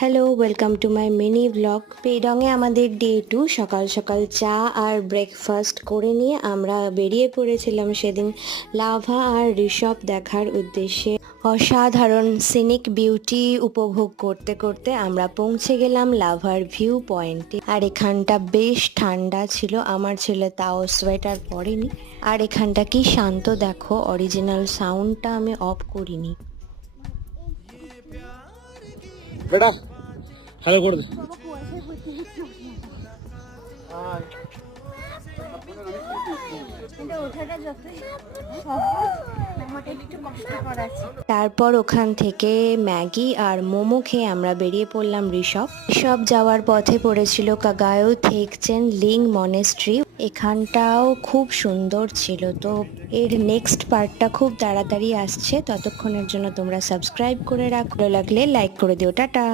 Hello, welcome to my mini blog. পেডংয়ে আমাদের day 2। সকাল সকাল চা আর ব্রেকফাস্ট করে নিয়ে আমরা বেরিয়ে পড়েছিলাম সেদিন লাভা আর ঋষভ দেখার উদ্দেশ্যে। অসাধারণ সিনিক বিউটি উপভোগ করতে করতে আমরা পৌঁছে গেলাম লাভার ভিউ পয়েন্টে। আর এখানটা বেশ ঠান্ডা ছিল, আমার ছেলে তাও সোয়েটার পরেনি। আর এখানটা কি শান্ত দেখো, অরিজিনাল সাউন্ডটা আমি অফ করিনি। বেটা হ্যালো করে দে। তারপর ওখান থেকে ম্যাগি আর মোমো খেয়ে আমরা বেরিয়ে পড়লাম ঋষভ যাওয়ার পথে পড়েছিল কাগায়ো থেকচেন লিং মনেস্ট্রি। এখানটাও খুব সুন্দর ছিল। তো এর নেক্সট পার্টটা খুব তাড়াতাড়ি আসছে, ততক্ষণের জন্য তোমরা সাবস্ক্রাইব করে রাখো, ভালো লাগলে লাইক করে দিও। টাটা।